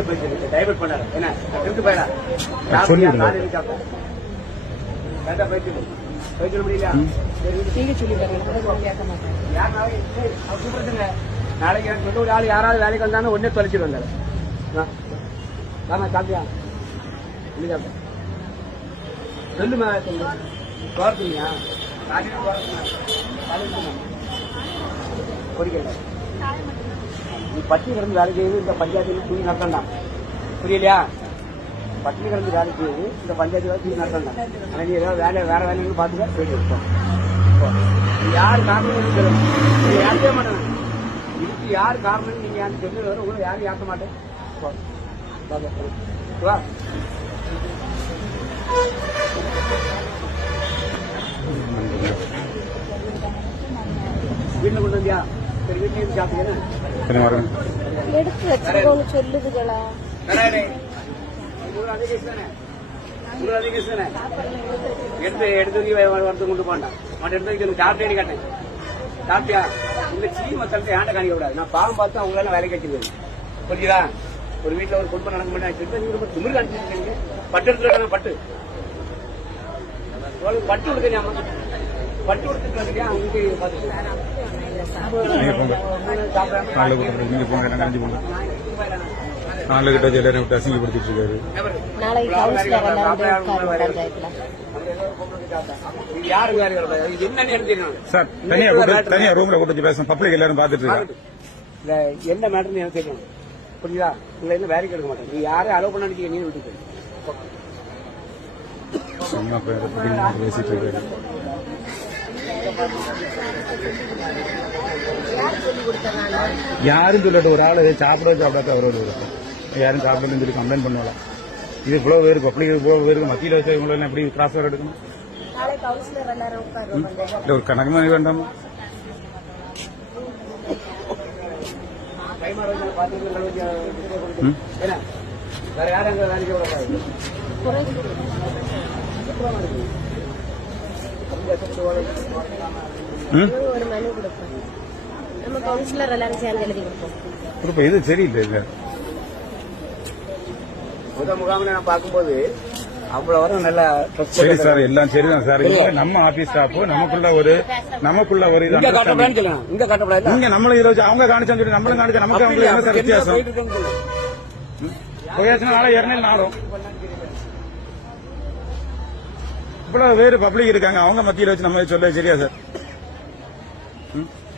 போயிட்டு டைவர்ட் பண்ணாரு என்ன போயிடா போயிட்டு போயிட்டு முடியல நீங்க சொல்லி அவங்க நாளைக்கு எனக்கு வந்து ஒரு ஆள் யாராவது வேலைக்கு வந்தாலும் உடனே தொலைச்சிட்டு வந்தாரு ஆமா சாப்பிட்டியா? சொல்லுமா சொல்லுங்க தோர்த்தீங்க நீ பட்டி கிடந்து வேலை செய்யுது இந்த பஞ்சாயத்தில் தூங்கி நடத்தண்டா புரியலையா? பட்டினி கிடந்து வேலை செய்யுது இந்த பஞ்சாயத்து வேலை தூங்கி நடத்தண்டா ஆனா நீ ஏதாவது வேலை வேற வேலைன்னு பார்த்துக்க போயிட்டு இருக்கோம் யார் காரணம் சொல்லுங்க நீங்க மாட்டேன். இதுக்கு யார் காரணம் நீங்க யாரும் சொல்லி வரும் உங்களை யாரும் ஏற்க மாட்டேன். வா, வீட்டுல கொண்டு வந்தியா சரி வீட்டுல இருந்து சாப்பிட்டீங்கன்னா எடுத்து சொல்லுதுகளா எடுத்து எடுத்து வரத்து கொண்டு போண்டாம் மற்ற எடுத்து வைக்க சாப்பிட்டே கேட்டேன் சாப்பிட்டியா? இந்த சீ மக்கள்கிட்ட ஏன்ட்ட காணிக்க கூடாது? நான் பாவம் பார்த்து அவங்களால வேலைக்கு வச்சுருவேன் புரியுதா ஒரு வீட்டுல ஒரு குடும்பம் நடக்க மாட்டேன். நீங்க ரொம்ப திமிரு காணிச்சிருக்கீங்க பட்டு எடுத்துட்டு பட்டு. பட்டு கொடுக்க ஞாபகம். நாலு கிட்ட எல்லாரும் விட்டு அசிங்கப்படுத்திட்டு இருக்காரு. தெரியணும் சார் தனியா தனியா ரூம்ல கூட்டு வச்சு பேசணும் பப்ளிக் எல்லாரும் பாத்துட்டு இருக்காங்க இல்ல என்ன மேட்டர்னு எனக்கு தெரியும் புரியுதா உங்களை என்ன வேலைக்கு எடுக்க மாட்டேன். நீ யாரும் அலோவ் பண்ண நினைக்க நீ விட்டு போயிரு. சும்மா போய் அதை பத்தி பேசிட்டு இருக்காரு. யாரும் சொல்லட்டும் ஒரு ஆள் சாப்பிட சாப்பிடாத அவர் ஒரு யாரும் சாப்பிடலன்னு சொல்லி கம்ப்ளைண்ட் பண்ணுவாங்க இது இவ்வளவு பேர் பப்ளிக் இவ்வளவு பேருக்கு மத்தியில் வச்ச இவங்கள எப்படி கிராஸ் எடுக்கணும்? உட்காரு பஞ்சாயத்துல இல்ல ஒரு கணக்கு மாதிரி வேண்டாமா? வேற யாரும் அங்க வேலைக்கு ஒரு மனு கொடுப்போம் நம்ம கவுன்சிலர் எல்லாரும் சேர்ந்து எழுதி கொடுப்போம். இப்ப இது சரியில்லை இல்ல முத முகாமில் நான் பார்க்கும்போது அவ்வளவு வரும் நல்ல trust சரி சார் எல்லாம் சரிதான் சார். நம்ம ஆபீஸ் ஸ்டாஃப் நமக்குள்ள ஒரு நமக்குள்ள ஒரு இது இங்க வச்சு அவங்க காணிச்சான்னு சொல்லி நம்மளும் காணிச்சா நமக்கு அவங்க என்ன சார் வித்தியாசம். போயாச்சுன்னா நாளை நாளும். இவ்வளவு பேர் பப்ளிக் இருக்காங்க. அவங்க மத்தியில் வச்சு நம்ம சொல்ல சரியா சார்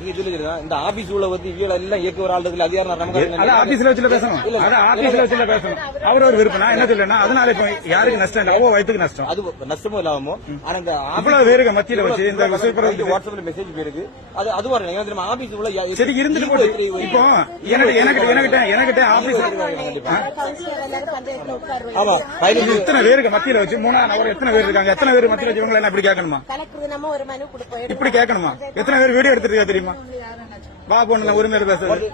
நீங்க சொல்லுங்க இந்த ஆபீஸ் உள்ள வந்து இவங்க எல்லாம் இயக்க ஒரு ஆள் இருக்குல்ல அது யார் நமக்கு ஆபீஸ்ல வச்சுல பேசணும். ஆபீஸ்ல வச்சுல பேசணும். அவர் ஒரு விருப்பம். என்ன சொல்றேன்னா அதனால இப்ப யாருக்கு நஷ்டம் இல்லை? அவ்வளவு வயிற்றுக்கு நஷ்டம். அது நஷ்டமும் இல்லாமோ ஆனா இந்த இவ்வளவு பேருக்கு மத்தியில வச்சு இந்த வாட்ஸ்அப்ல மெசேஜ் போயிருக்கு. அது தெரியுமா? ஆபீஸ் உள்ள சரி இருந்துட்டு போட்டு. இப்போ எனக்கு எனக்கு எனக்கிட்ட எனக்கிட்ட ஆபீஸ் ஆமா இது இத்தனை பேருக்கு மத்தியில வச்சு மூணா நபர் எத்தனை பேர் இருக்காங்க? எத்தனை பேர் மத்தியில வச்சு இவங்களை இப்படி கேட்கணுமா? இப்படி கேட்கணுமா? எத்தனை பேர் வீடியோ எடுத்துருக்கா தெரியுமா? வா பொண்ணு உரிமையில பேசுறது